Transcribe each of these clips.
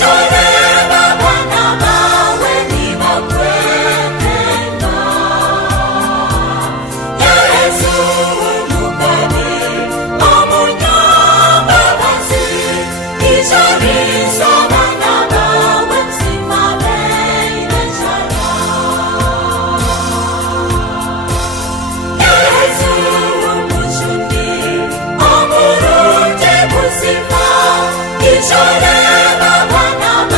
Ishore babana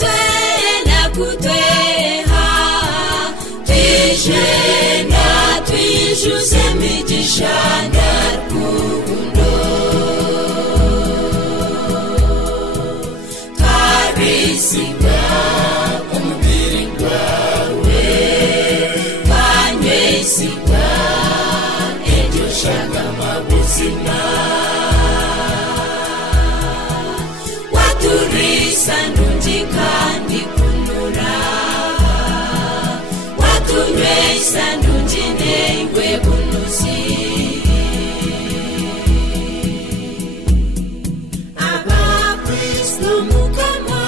twena kutweha tijena twijuse migisha n'urukundo twarisiga umubiri wawe banywesiga iryo shaka mabuzima waturisa ndundi kandi kunura watunywesa ndundi nengwe bunuzi abakristo mukama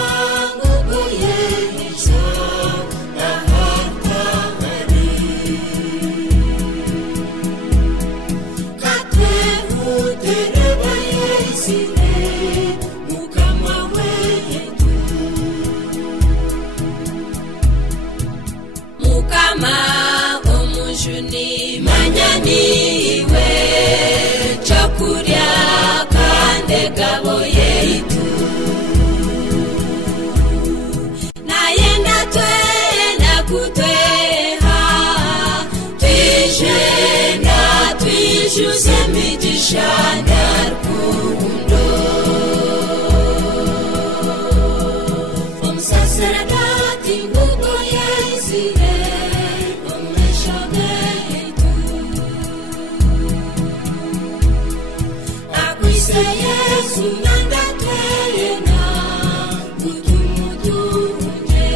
ngugoyeheza ahatahari katwehutereba yezine mukama wetu mukama omujuni manyaniwe chakurya kande gabo yetu nayenda twena kutweha twijena twijuse migisha n'urukundo omusaseredoti ngugoyezire omumesho getu akwise yesu nandatwena kutumutunje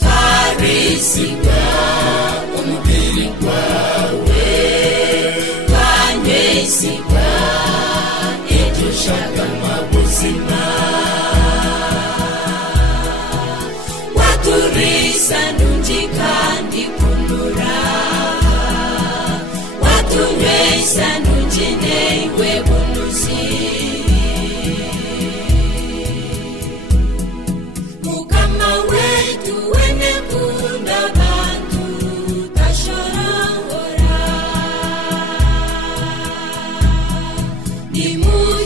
twarisiga umubiri wawe banywesiga iryo shaka mabuzima waturisa ndundi kandi kunura watunywesa ndundi nengwe bunuzi mukama wetu wene kunda bantu tashorahora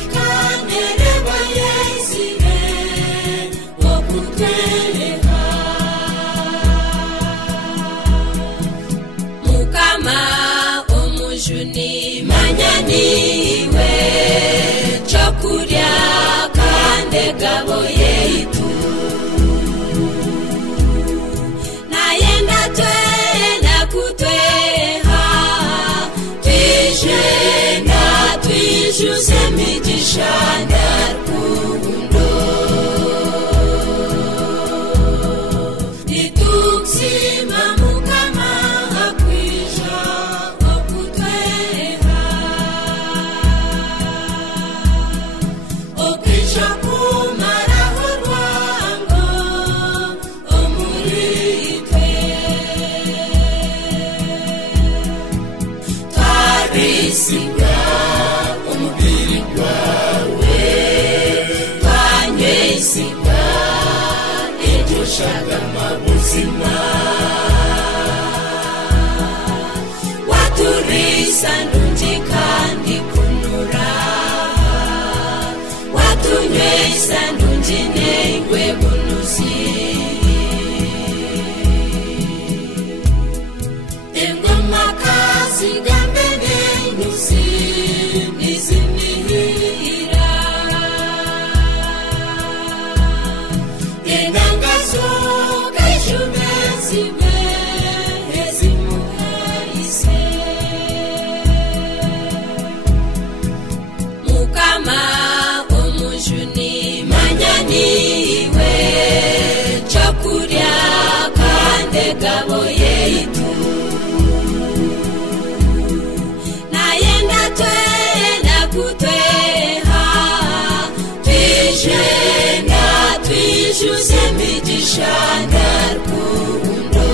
nimukandereba yezire okutweleha mukama omujuni manyaniwe chakurya kande gabo yetu nayenda twena kutweha twijena twijuse migisha n'urukundo nituksima mukama akwija okutweha okija kumaraho rwango omuritwe twarisiga umubiri wawe banywesiga iryo shaka mabuzima waturisa ndundi kandi kunura watunywesa ndundi nengwe bunuzi engoma kazigambe nenyusi nizinihira enangazo kajumezime ezimuheise mukama omujuni manyaniwe chakurya kande gabo yetu nayenda twena kutweha twijena twijuse migisha n'urukundo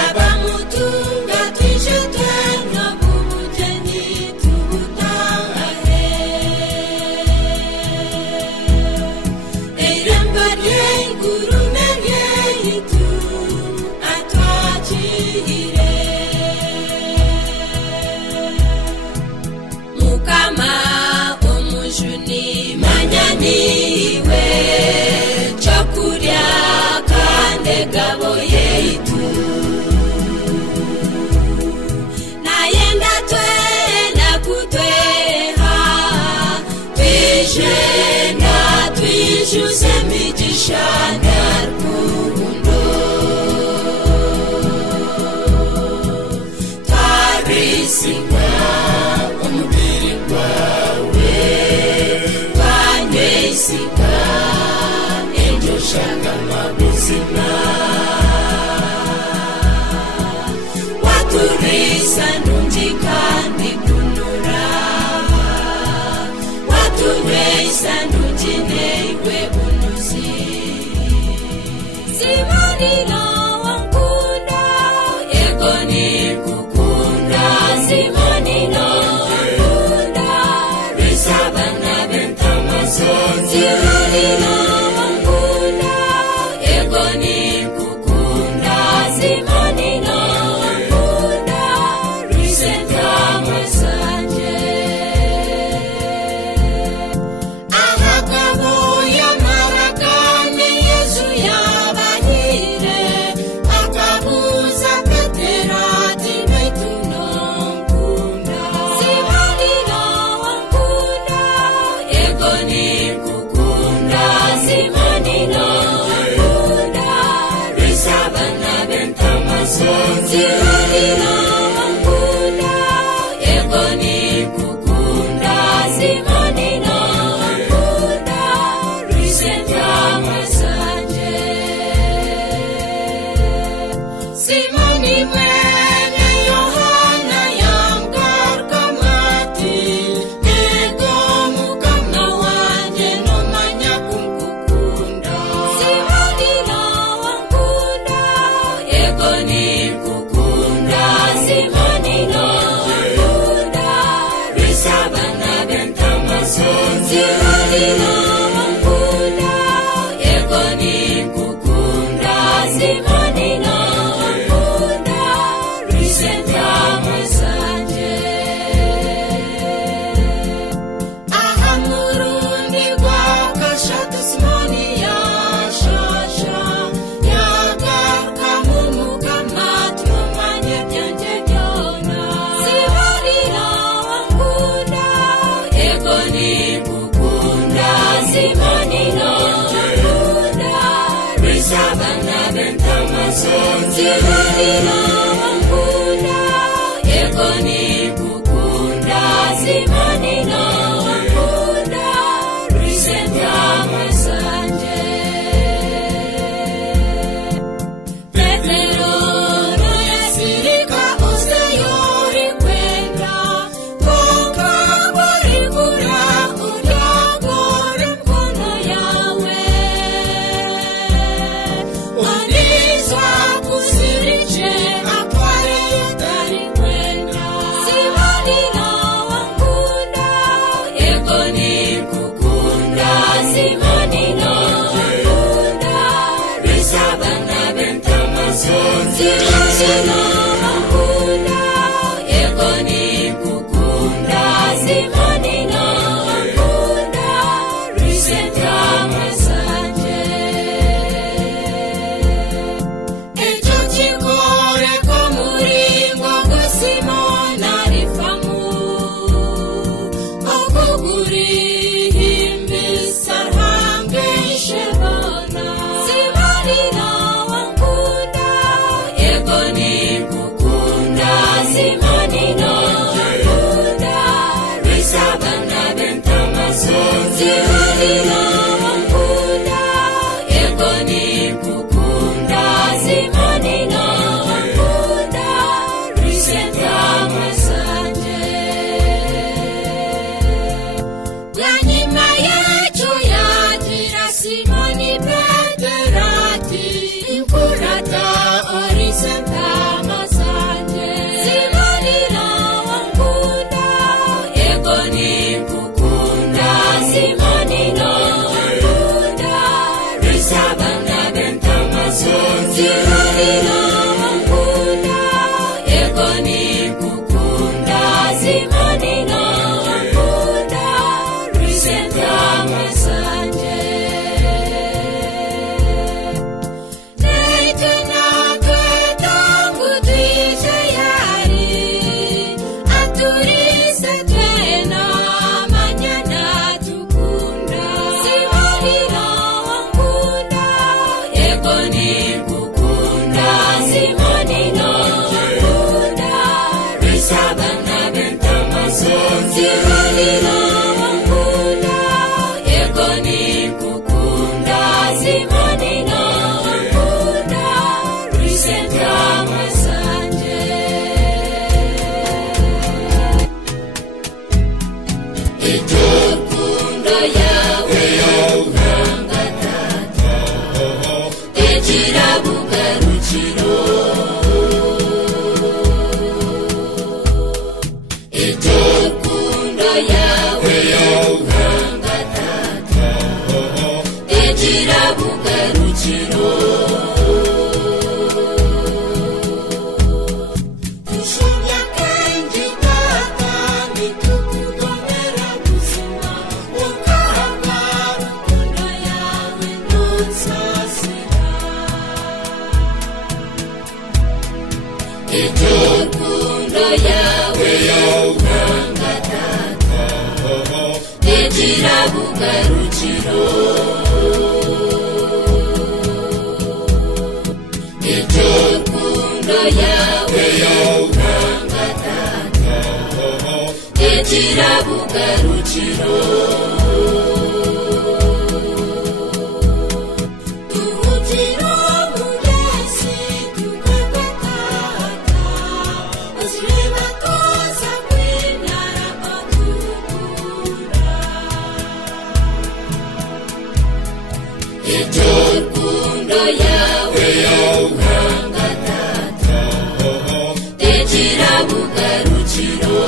abamutunga twije twena bubugeni tubutahe irembo ry'ingurune ryeyitu atwakire mukama imigisha na rukundo twarisiga umubiri wawe banywesiga ejo shaka mabuzima waturisa nungi kandi kunura waturisa nungi newe unuzi simanina wankunda ego ni kukunda simanina wankunda risabana bentamazon simanina wankunda ego ni kukunda simanina wankunda risentamazanje ahagabo yamaragane yesu yabahire akabuza petera timetunonkunda simanina wankunda ego ni kukunda simanina wankunda risabana bentamazon simanina wankunda ego ni kukunda simanina wankunda risentamazanje simoni mwene yohana yamgarkamati ego mukama wanje nomanya kumkukunda simanina wankunda ego ni kukunda simanina wankunda risabana bentamazon simanina wankunda ego ni kukunda simanina wankunda risentamazanje aha murundi rwakashatu simoni yashasha yagaruka mu mugama tumanye byanje byona simanina wankunda ego ni kukunda simanina wankunda risabana bentamazon simanina wankunda ego ni kukunda simanina wankunda risentamazanje Petero noyasirika usayori kwenda konka warigura utagore mkono yawe onizwa kusiriche akware yutari kwenda simanina wankunda ego ni kukunda simanina wankunda risabana bentamazon simanina wankunda ego ni kukunda simanina wankunda risentamazanje ejo chikore komuringo gusimona rifamu okugurihimbisa hange ishebona simanina wankunda ego ni kukunda simanina wankunda risabana bentamazon simanina wankunda ego ni kukunda simanina wankunda risentamazanje Ganyima yacu yagira simoni peterati inkurata orisentamazanje simanina wankunda ego ni kukunda simanina wankunda risabana bentamazon simanina wankunda ego ni kukunda simanina wankunda risentamazanje Naitena kwetangu tuishe yari aturise tena manyana tukunda simanina yawe yanga data igira bugarukiro iryo rukundo yawe yanga data igira bugarukiro iryo rukundo yawe yanga data igira bugarukiro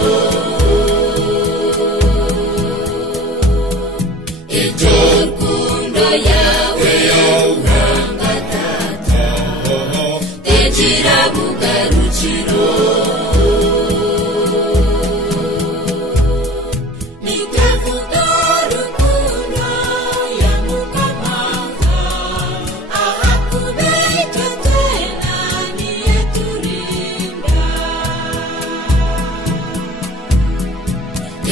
iryo rukundo yawe yanga data igira bugarukiro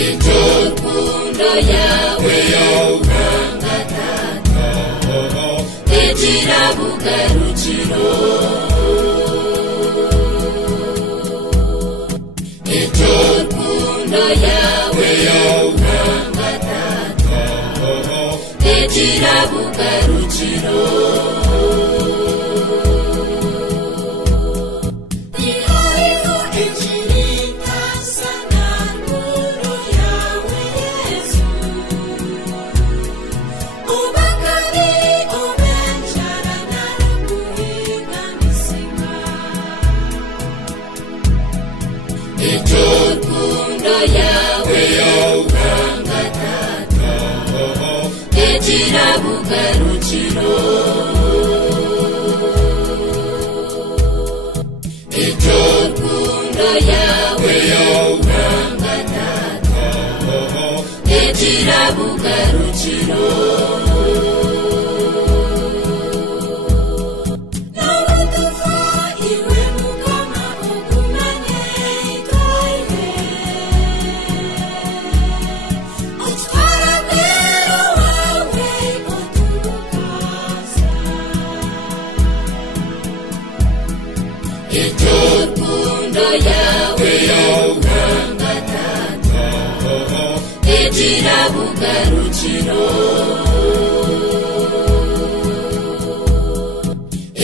iryo rukundo yawe yanga data igira bugarukiro iryo rukundo yawe yanga data igira bugarukiro iryo rukundo yawe yanga data igira bugarukiro iryo rukundo yawe yanga data igira bugarukiro iryo rukundo yawe yanga data igira bugarukiro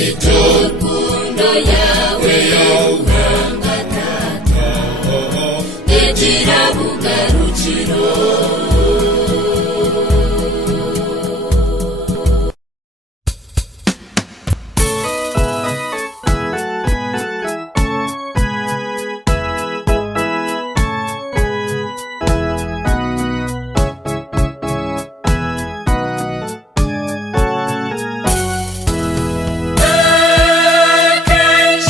iryo rukundo yawe yanga data igira bugarukiro Kenshi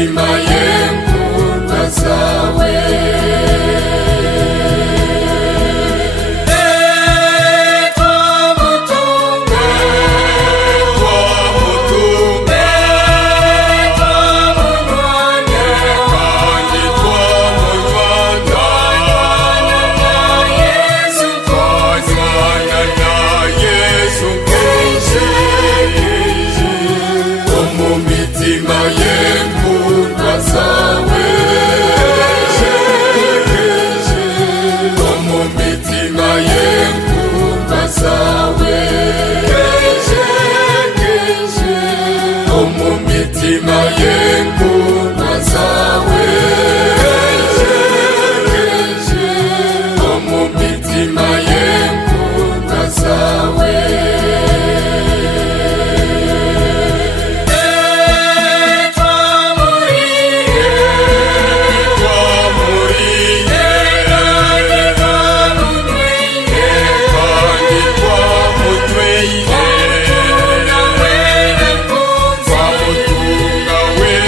mitima y'imfungwa zawe. Mitima y'imfungwa zawe, mu mitima y'imfungwa zawe. We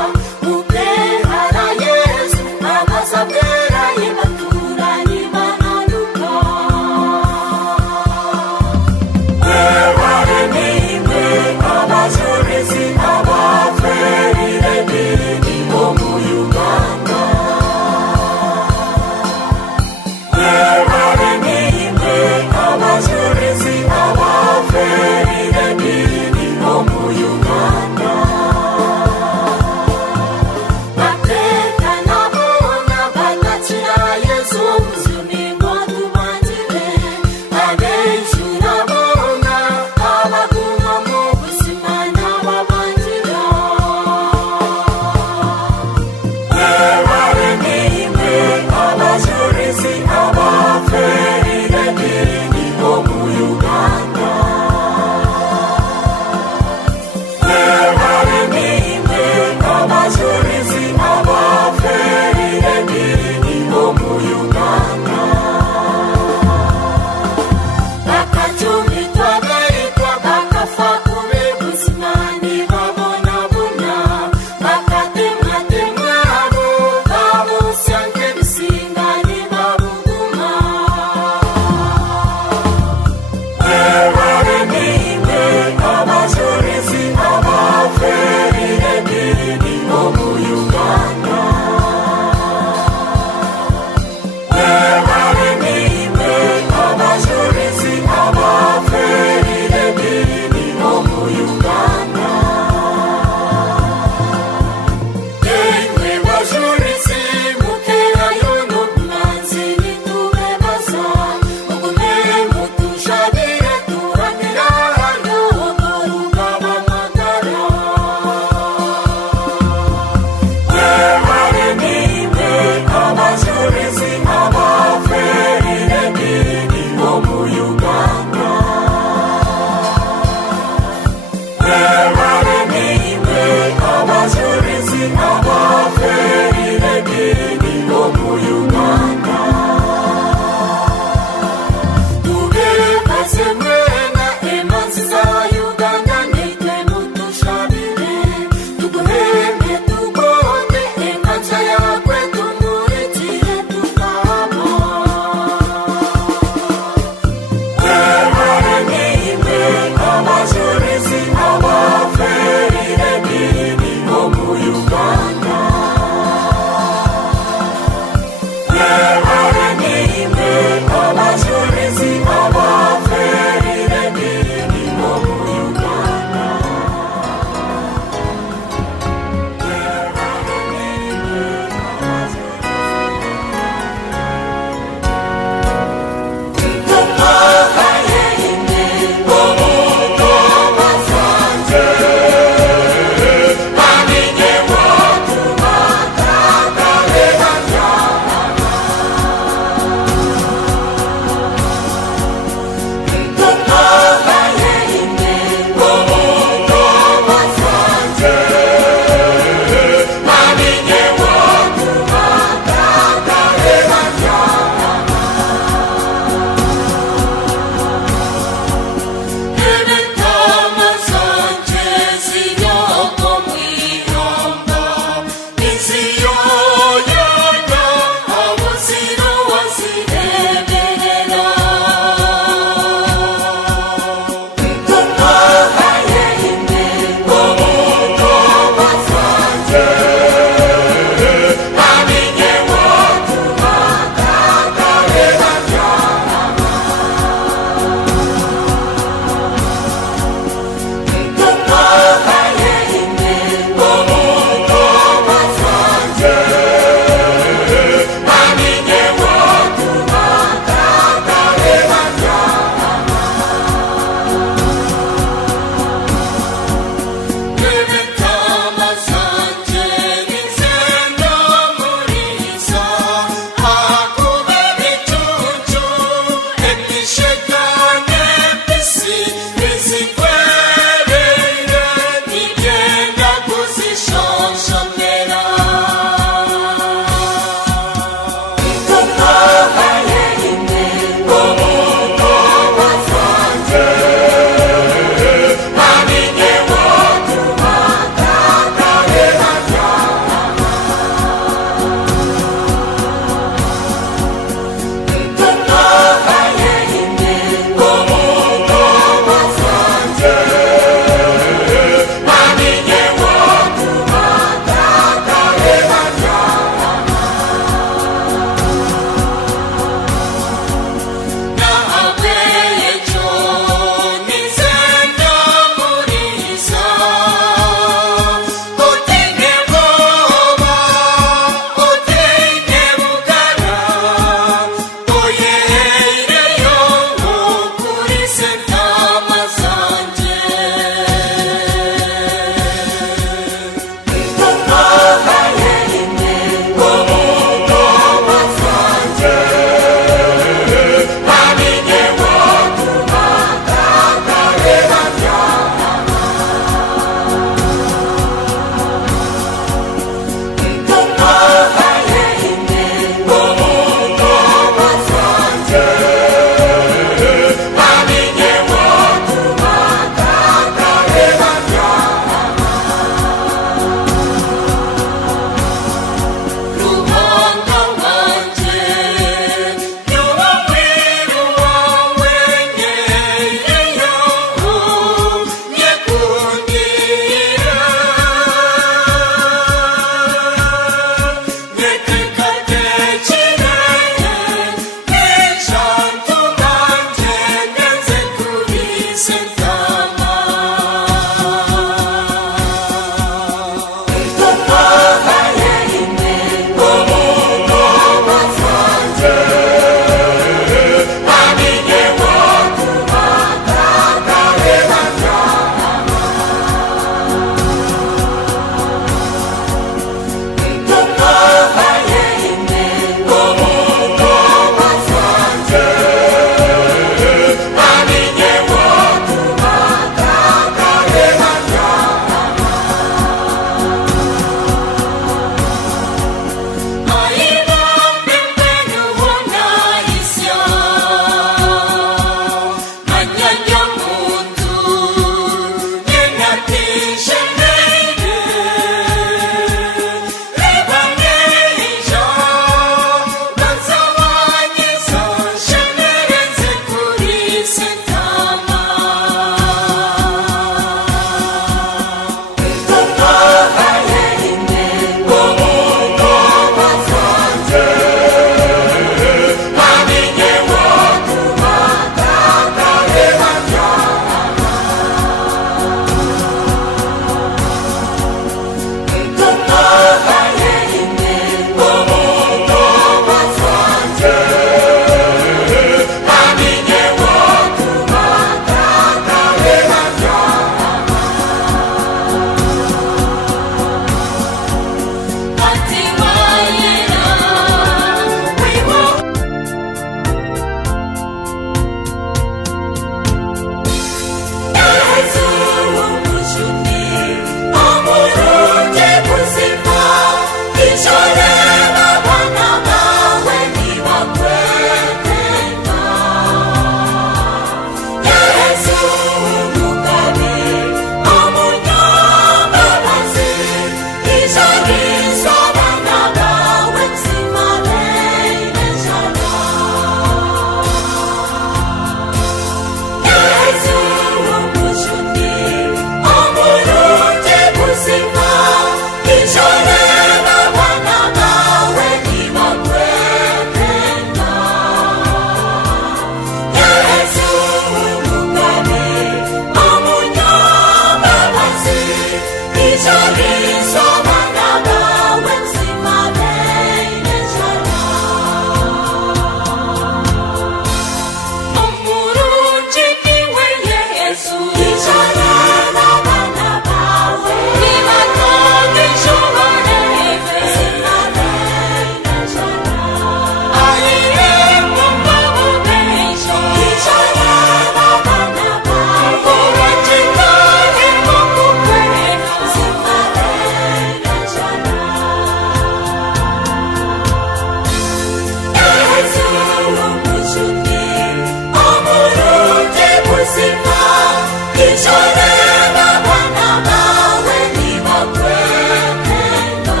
icorera abana bawe ntibakwemera.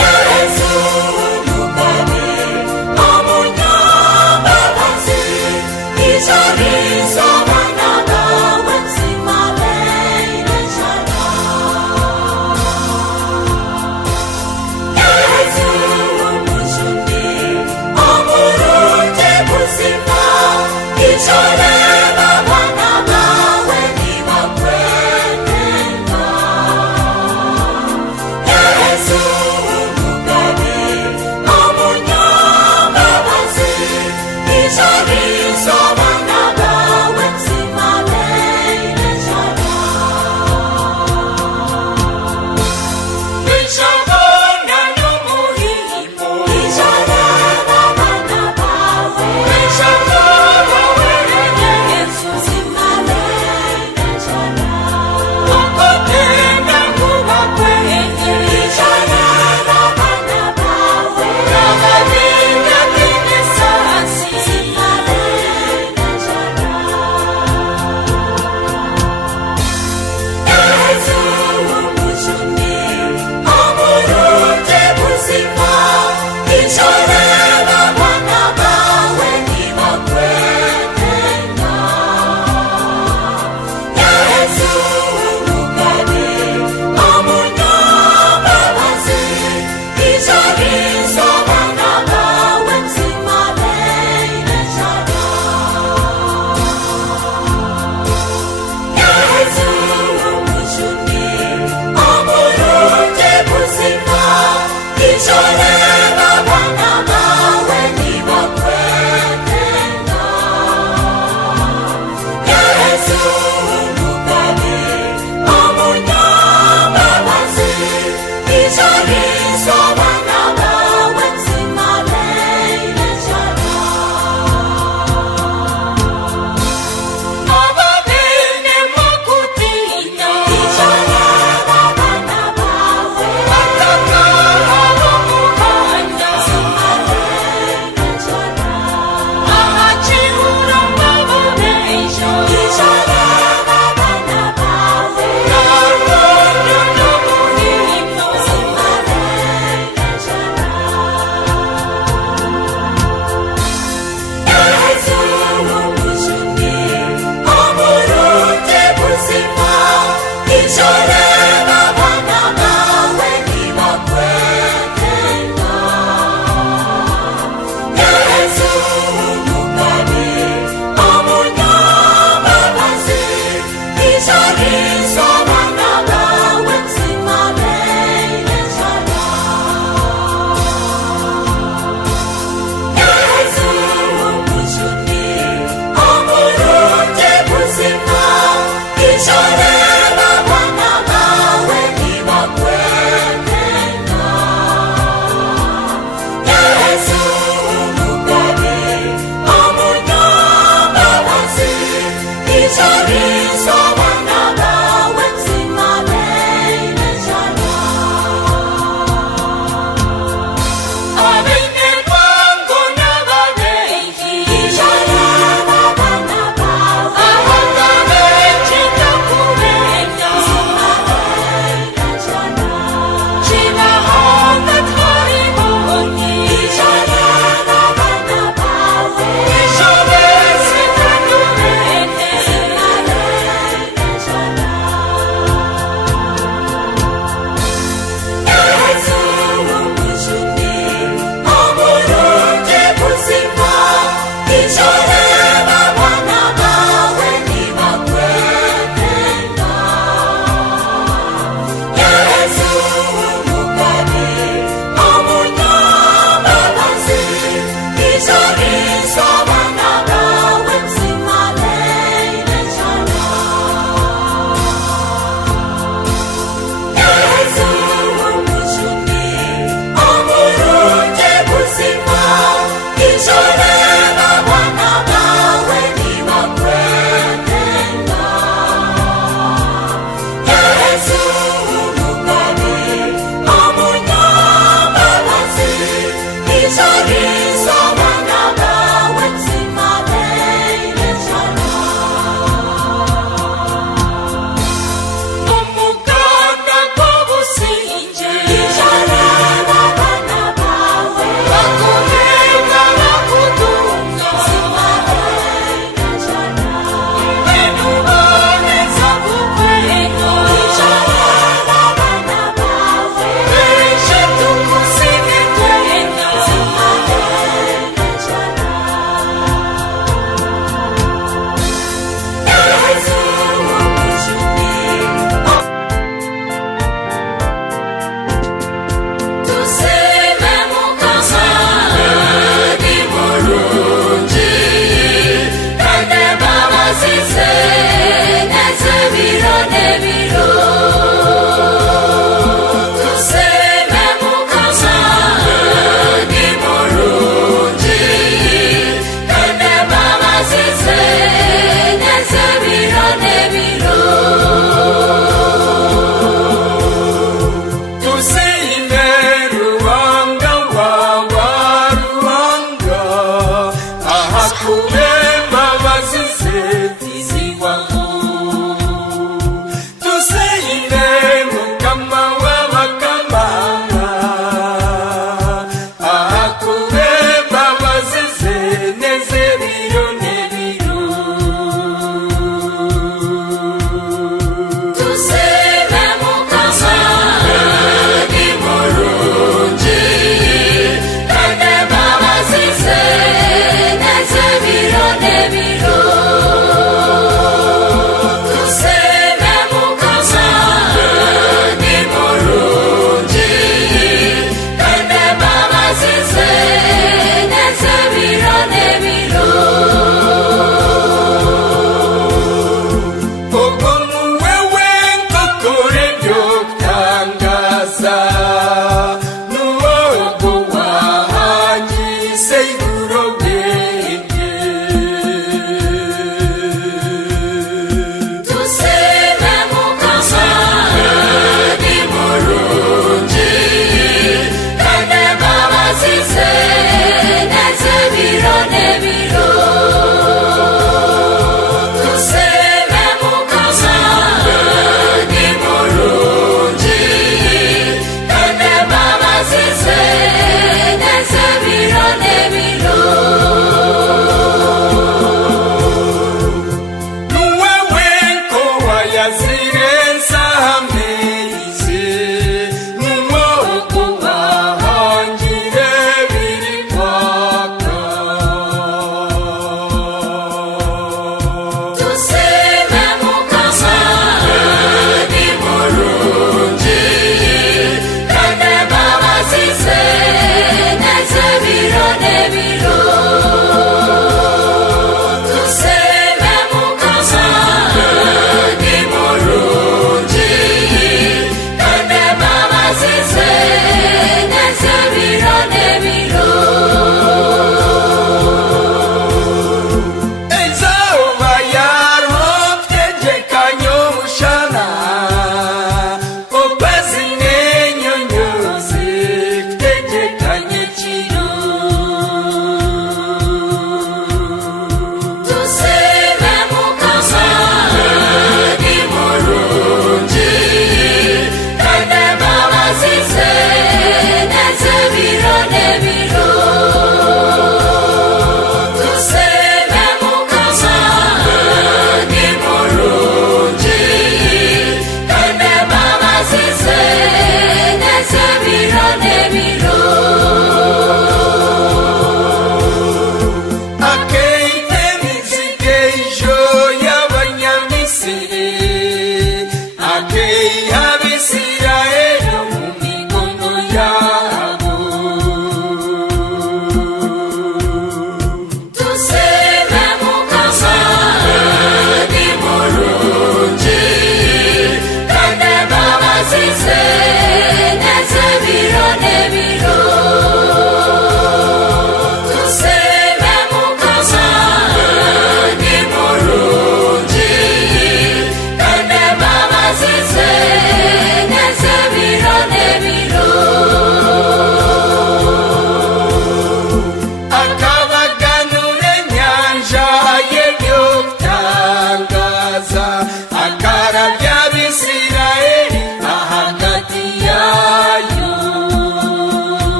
Yesu umugeni umunyambabazi, ijarizo abana bawe zimabeireshana. Yesu umushumbi umurungi buzima, icorera abana bawe ntibakwemera. Yesu umugeni umunyambabazi, ijarizo abana bawe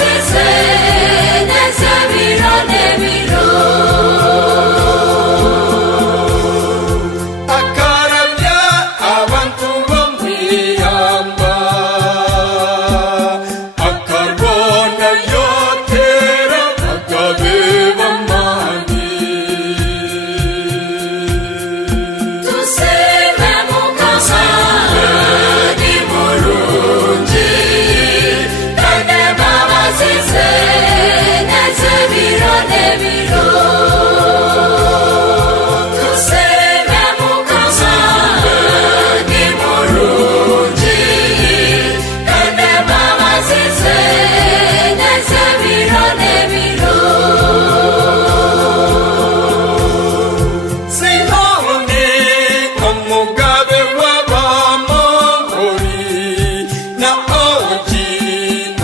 bazize neza biro n'ebiro akarabya abantu bo mwihamba akarbona yotera akabeba mani tusime mukama ni mulungi kandi babazize neza biro n'ebiro tusime mukama ni mulungi kandi babazize neza biro n'ebiro Sihone omugabe w'abamongoli na Ogi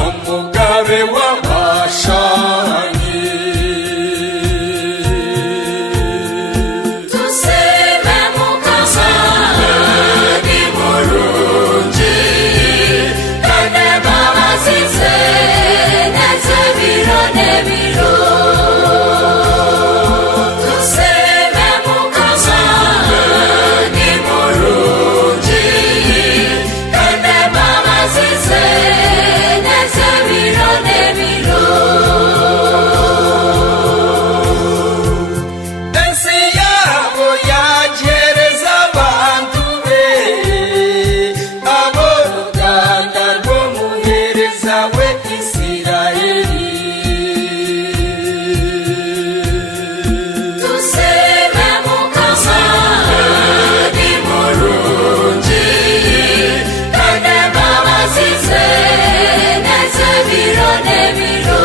omugabe w'abashani tusime mukama ni mulungi kandi babazize neza biro n'ebiro tusime mukama ni mulungi kandi babazize neza biro n'ebiro ensi yabo yagereza abantu be ab'uruganda rw'umuhereza we Isirayeli tusime mukama ni mulungi kandi babazize neza biro n'ebiro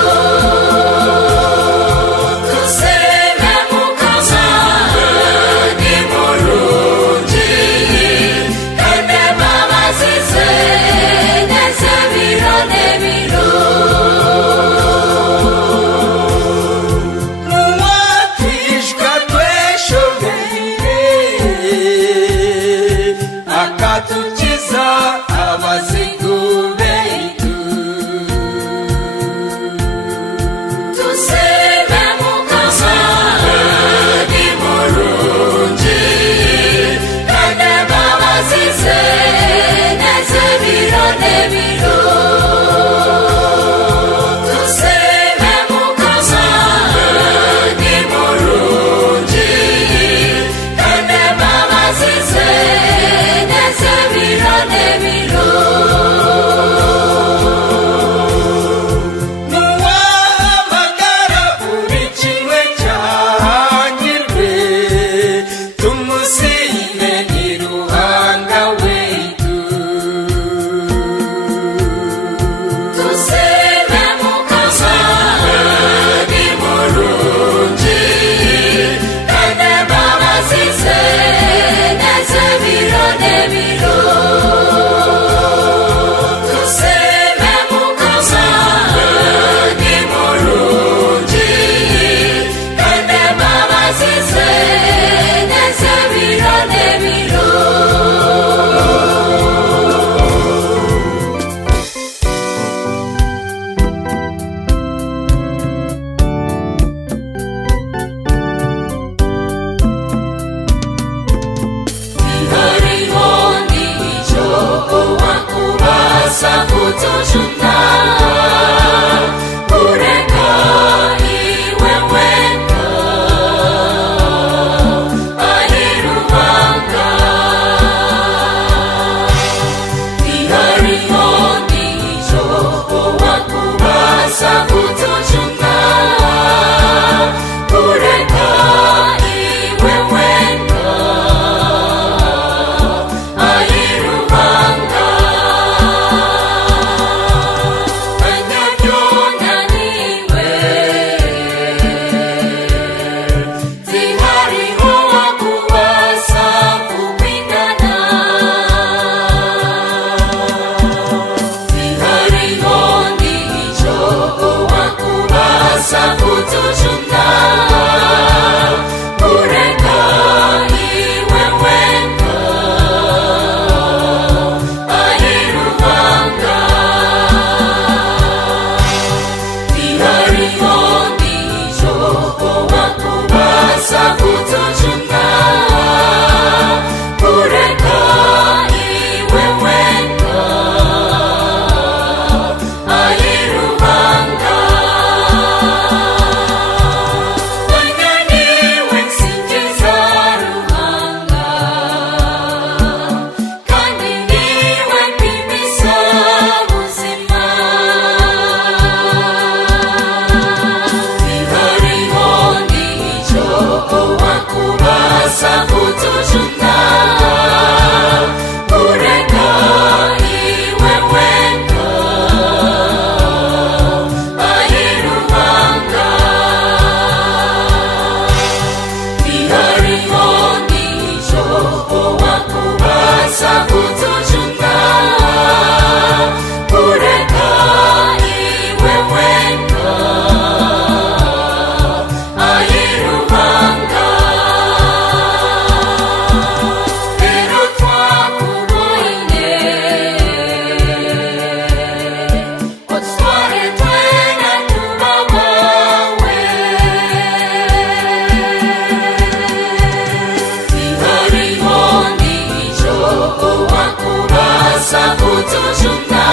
tusime mukama ni mulungi kandi babazize neza biro n'ebiro muwatwishwa tweshobeire akatukiza abazigu beitu tusime mukama ni mulungi kandi babazize neza biro n'ebiro tusime mukama ni mulungi kandi babazize neza biro n'ebiro muwahamagara buri kimwe cyahangirwe tumusime iruhanga weitu tusime mukama ni mulungi kandi babazize neza biro n'ebiro tusime mukama ni mulungi kandi babazize neza biro n'ebiro hariho n'icyo wakubasha kutojuna kureka iwe weka ari rubanga hariho n'icyo wakubasha kutojuna kureka iwe weka ari rubanga kubasa kutujuna kureka iwe wendo ayirubanga ihariho nijo wakubasa kutujuna kureka iwe wendo ayirubanga pero twakubonye otware twena tubabawe ihariho nijo wakubasa kutujuna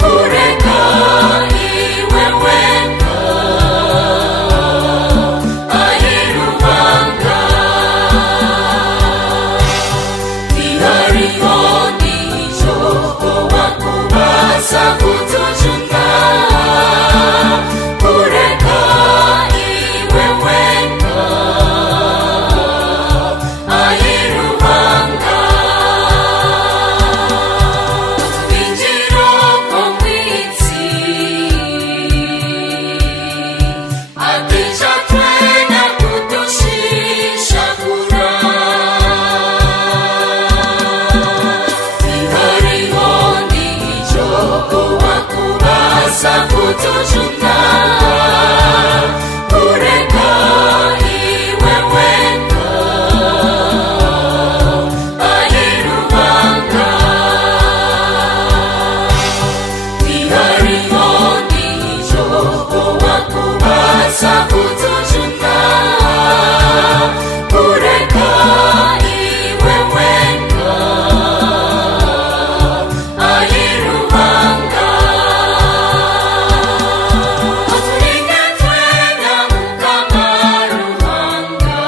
kureka iwe wendo ayirubanga ihariho nijo wakubasa kutujuna kureka iwe wendo ayirubanga binjiro ko mwitsi atisha twena kutushishagura ihariho nijo wakubasa kutujuna kureka iwe wendo ayirubanga ihariho nijo wakubasa kutujuna kureka iwe wendo ayirubanga otulinga twena mukamaruhanga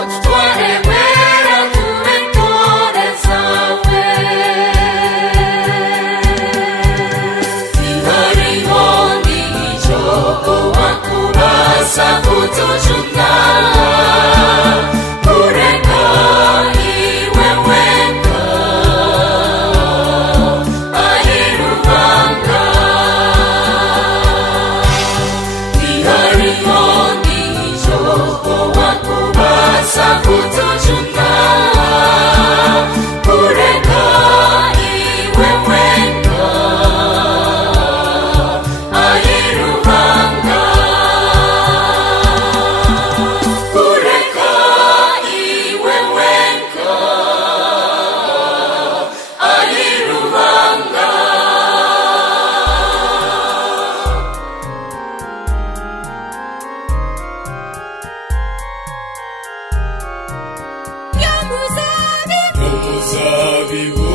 otutware bwera tube ntore zawe ihariho nijo wakubasa kutujuna kureka iwe wendo ayirubanga ihariho nijo wakubasa kutujuna kureka iwe wendo ayirubanga kureka iwe wendo ayirubanga umuzabibu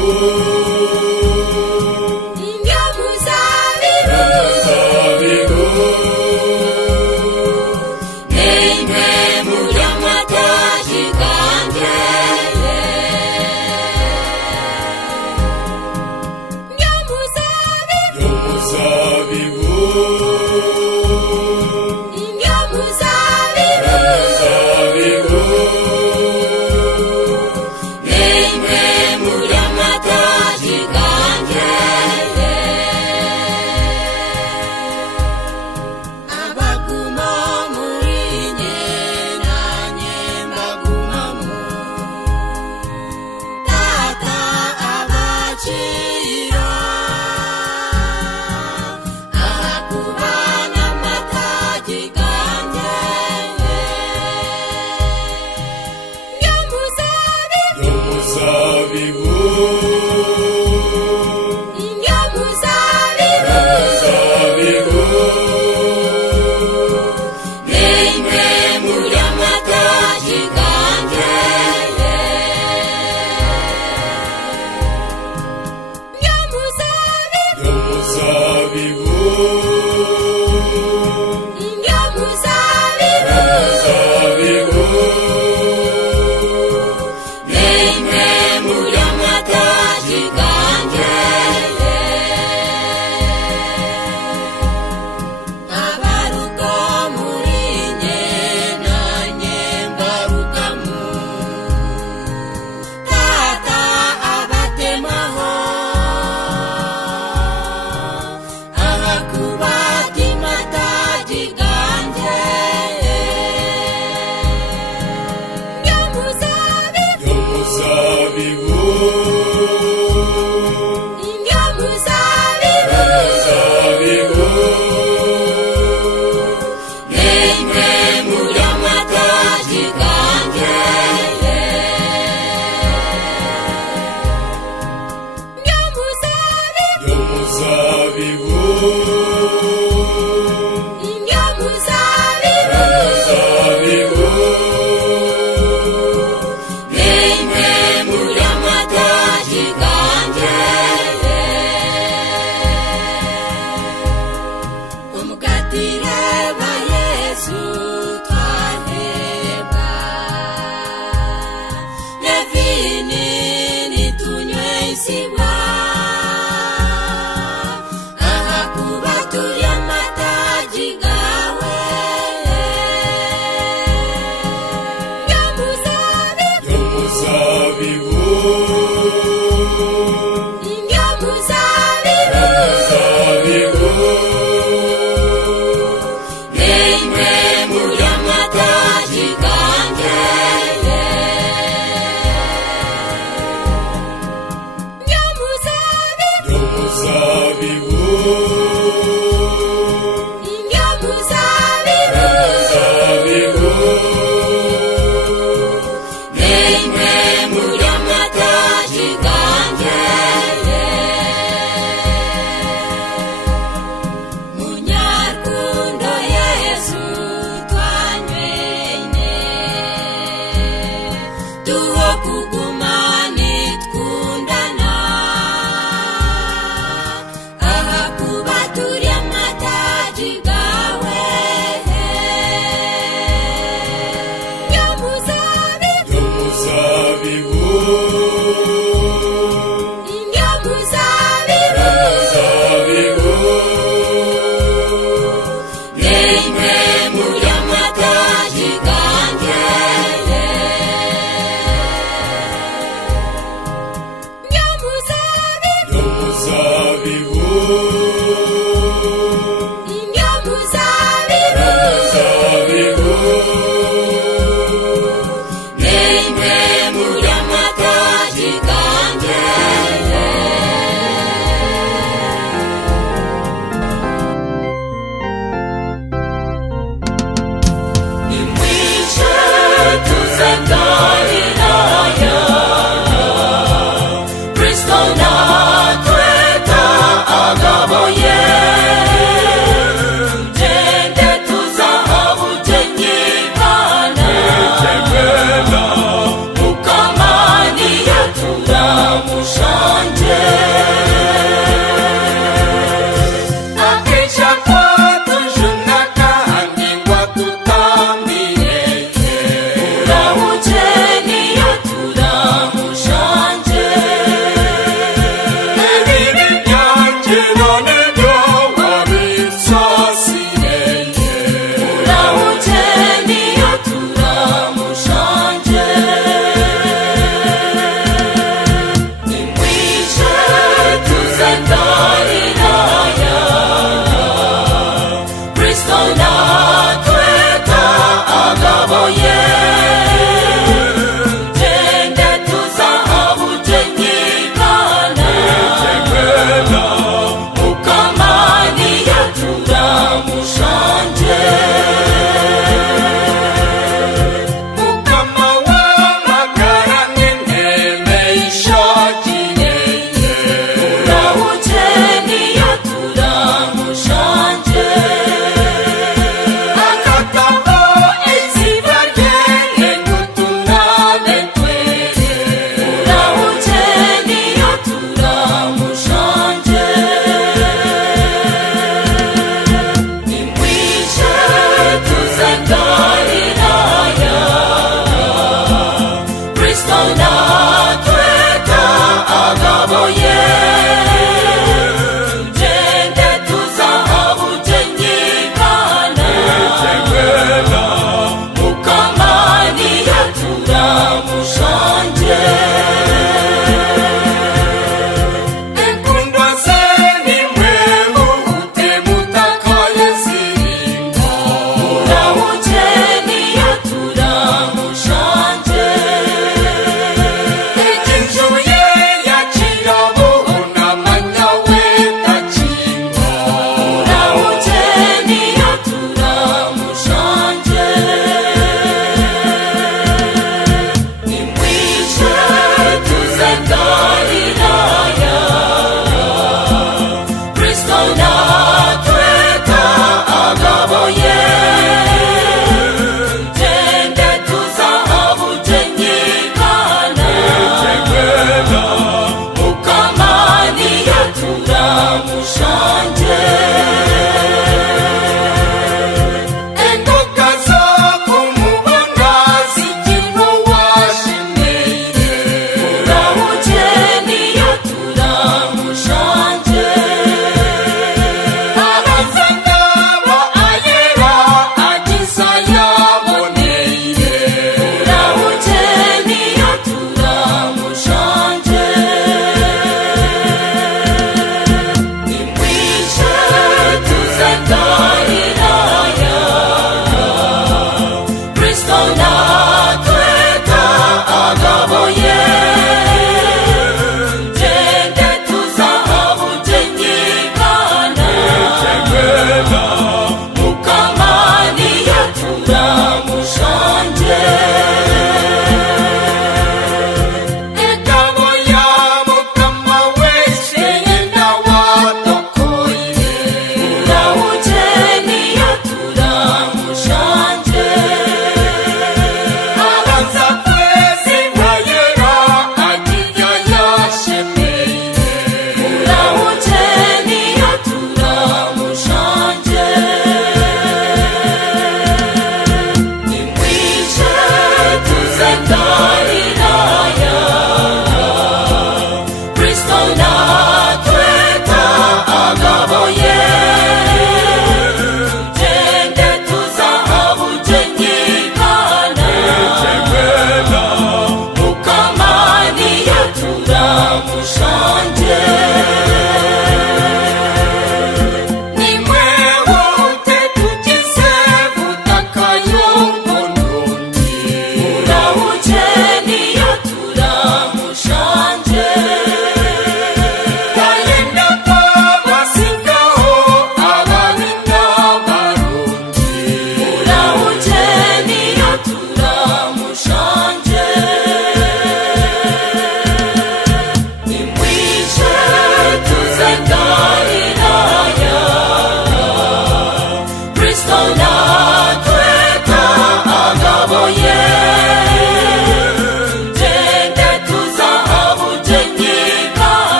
umuzabibu Nene muryamataji kanje umuzabibu umuzabibu Nene muryamataji kanje abaguma muri nye nanye mbagumamo tata abacira abakubana amataji kanje umuzabibu umuzabibu Nene muryamataji kanje umuzabibu umuzabibu Nene muryamataji kanje abaruko muri nye nanye indyo muzabibu muzabibu nemwe murya amata y'ikiganje umugatire wa Yesu twahebwa nevini nitunywe isiwa aha kuba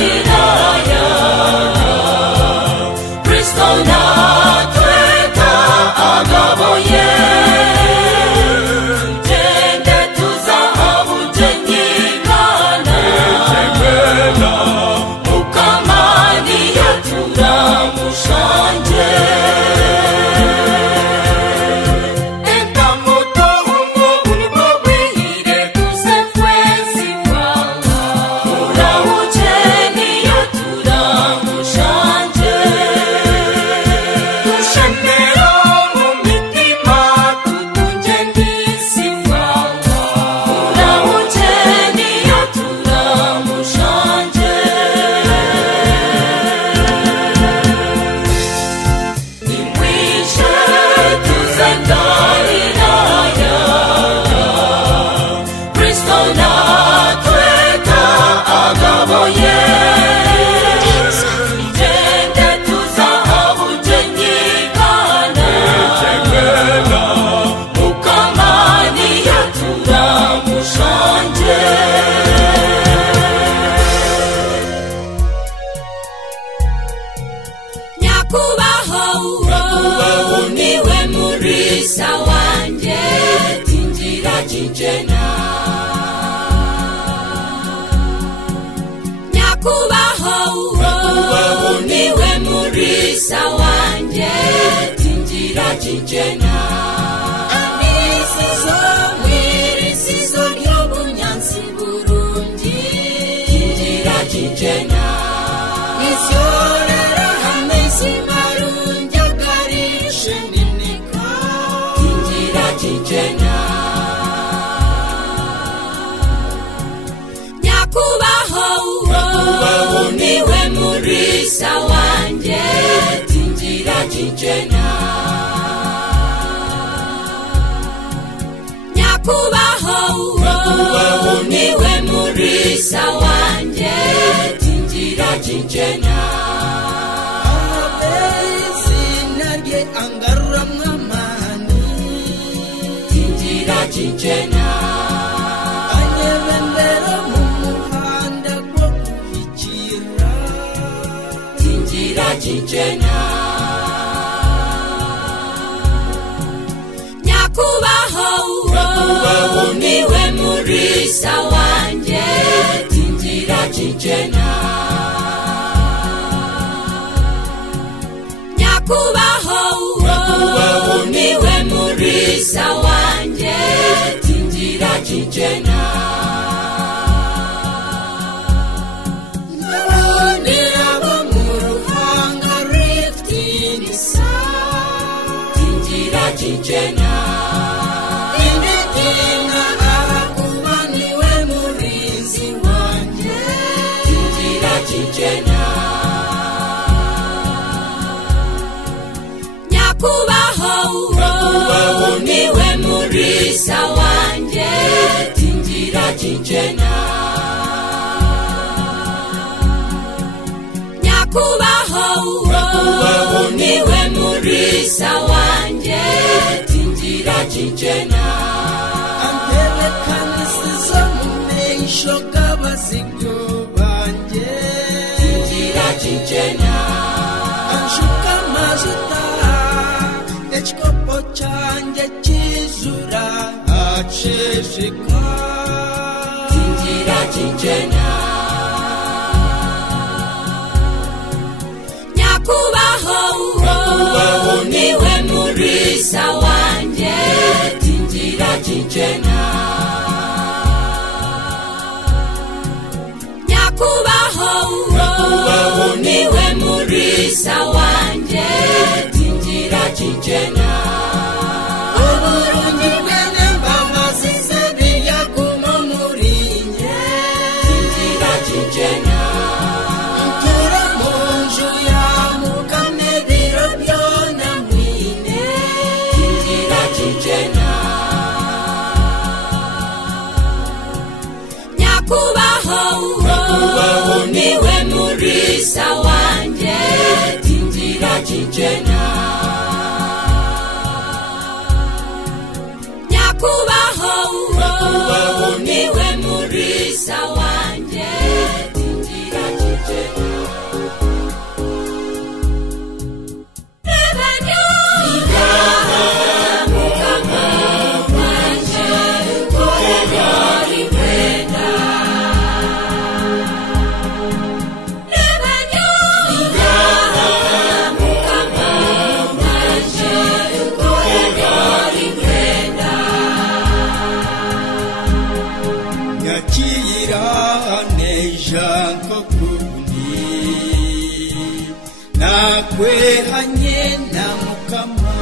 Galilaya, Kristo natweka agaboye, tugende tuzahabu tenyikana, Mukama niyo turamushanje. Nyakubaho niwe murisa wanje, tinjira jinjena. Nyakubaho niwe murisa wanje, tinjira jinjena. Anisizo mwirisizo ry'obunyansi Burundi, tinjira jinjena. Nisorera hamesi marunja garishe niniko, tinjira jinjena. Nyakubaho niwe murisa wanje, tinjira jinjena. Nyakubaho niwe murisa wanje, tinjira jinjena. Sinarye angaramwa mani, Tinjira jinjena. anyebendera mu muhanda gwo kubikira, Tinjira jinjena. Nyakubaho niwe murisa wanje, tinjira jinjena. Nyakubaho niwe murisa wanje, tinjira jinjena. ndabonera abo mu ruhanga riftingisa, Tinjira jinjena. inditinga arakuba niwe murinzi wanje, Tinjira jinjena. Nyakubaho niwe murisa wanje, tinjira jinjena. Nyakubaho niwe murisa wanje, tinjira jinjena. antebekanisiza mu meisho g'abazigo banje, Tinjira jinjena. anshuka amazuta ekikopo cyanjye kizura aceceka, Tinjira jinjena. Nyakubaho niwe murisa wanje, tinjira jinjena. Nyakubaho niwe murisa wanje, tinjira jinjena. uburungi bwene mbabazi ze biyaguma muri nge, Tinjira jinjena. ntura mu nzu ya mugane biro byona mwine, Tinjira jinjena. Nyakubaho niwe murisa wanje, tinjira jinjena. Nyakubaho niwe murisa wanje, tinjira jinjena. janko kundi nakwe hanye na mukama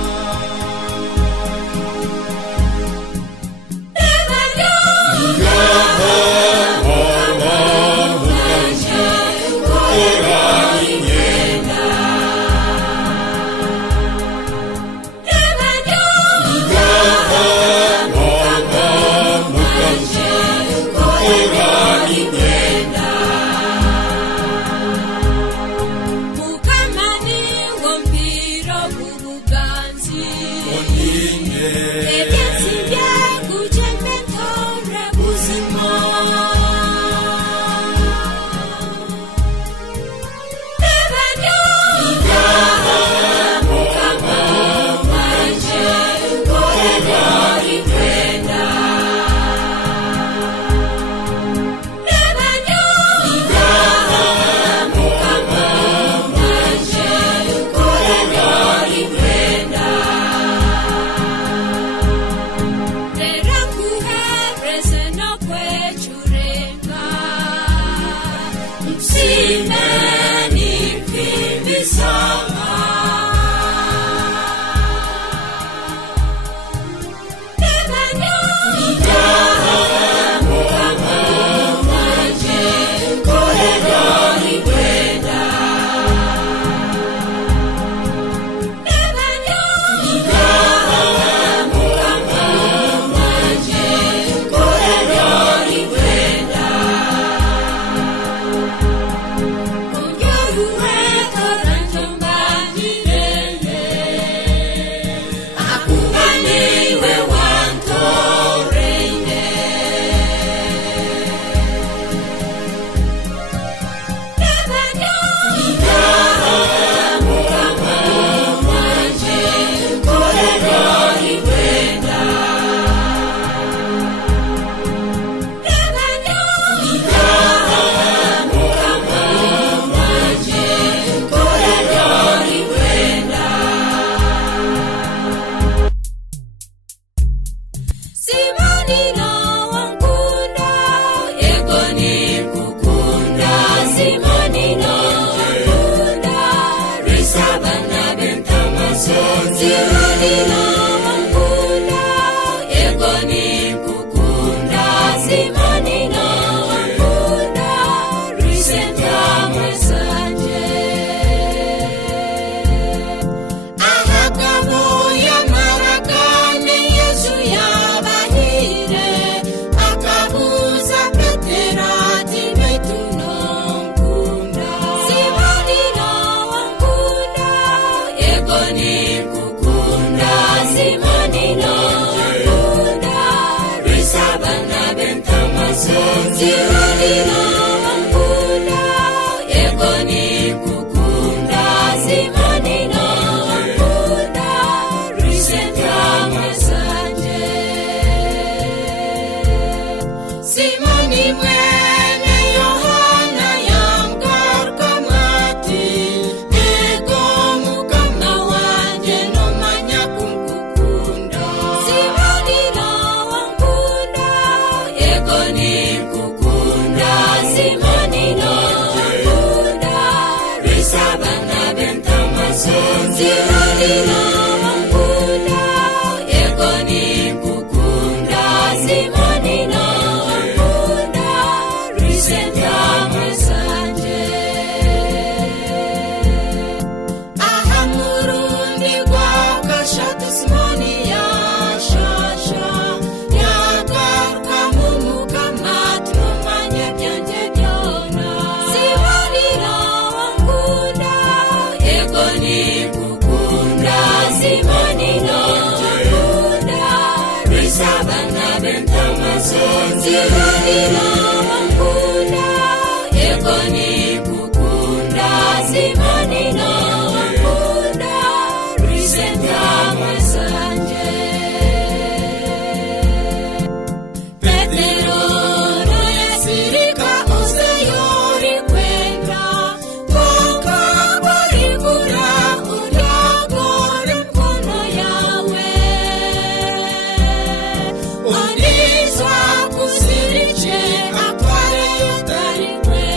Onizwa kusiriche akware yutari kwe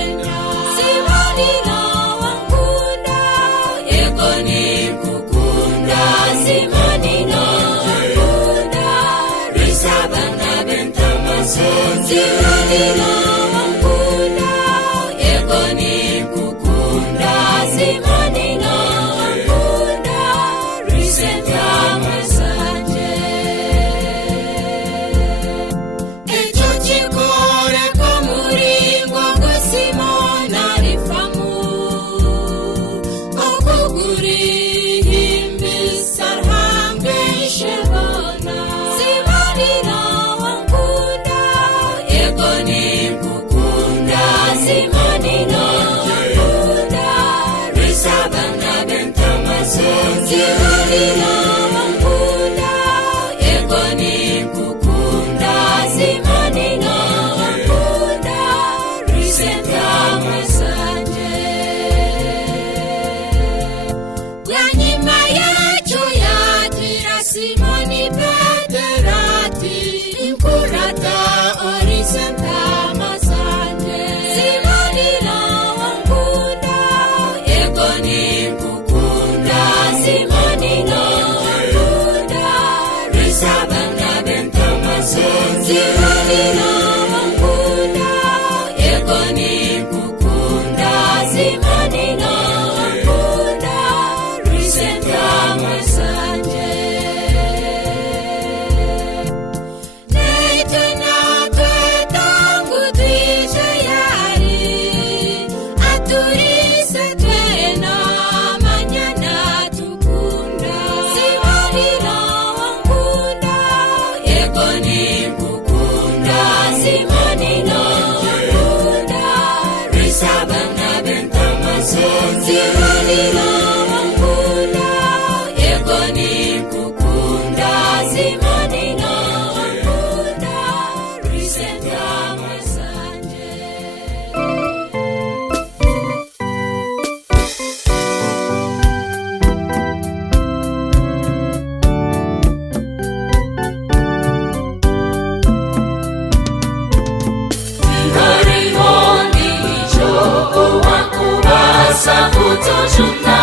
Zimanira wankunda, yego nikukunda. Zimanira wankunda, risenta mwesanje. Echo chikore ko muringo gwe Simona rifamu. Okuguri himbisa hambe shebona. Zimanira wankunda, yego nikukunda. Zimanira wankunda, risabana bentamazonje. Zimanira wankunda, yego nikukunda. Zimanira wankunda, risenta mwesanje. Gwanyima yacho yagira Simoni Pederati, inkurata orisenta masanje. Zimanira wankunda, yego nikukunda. Zimanira wankunda, risabana bentamazonje. Zimanira wankunda, yego nikukunda. Zimanira wankunda, risenta mwesanje. Netena twetangu twishe yari, aturise twena manyana tukunda. Zimanira wankunda, yego nikukunda. Zimanira wankunda, risabana bentamazonje. Zimanira wankunda, yego nikukunda. Zimanira wankunda, risenta mwesanje. Hariho ndicho wakubasa kutoshunda.